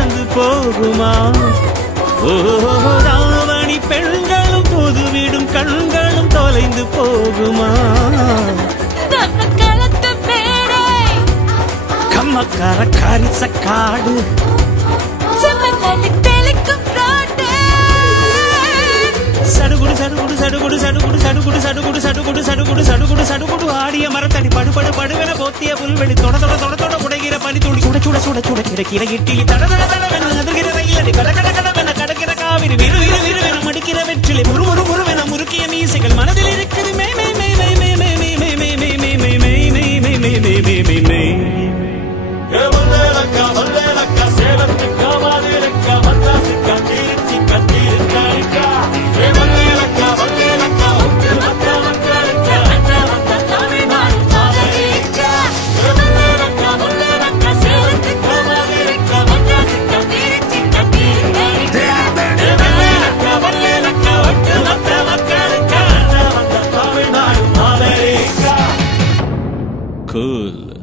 பறந்து போகுமா ராவணி பெண்களும் பொதுவிடும் கண்களும் தொலைந்து போகுமா கம்மக்கார காரிசக்காடு சடுகுடு சடுகுடு சடுகுடு சடுகுடு சடுகுடு சடுகுடு சடுகுடு சடுகுடு சடுகுடு சடுகுடு ஆடிய மரத்தடி படுபடு படுவென போத்திய புல்வெளி தொட தொட தொட தொட உடைகிற பனி துளி சுட சுட சுட சுட கிடக்கிற இட்டிலி தட தட தடவென அதிர்கிற ரயிலடி கட கட கடவென கடக்கிற காவிரி விரு விரு விருவென மடிக்கிற வெற்றிலை முறு முறு முறுவென முறுக்கிய மீசைகள் மனதில் இருக்குது மே மே மே மே மே மே மே மே மே மே மே மே மே மே மே மே மே மே மே சேலத்துக்கா மாதிரிக்கா மத்தாசுக்கா திருச்சிக்கா திருச்சாலிக்கா Cool.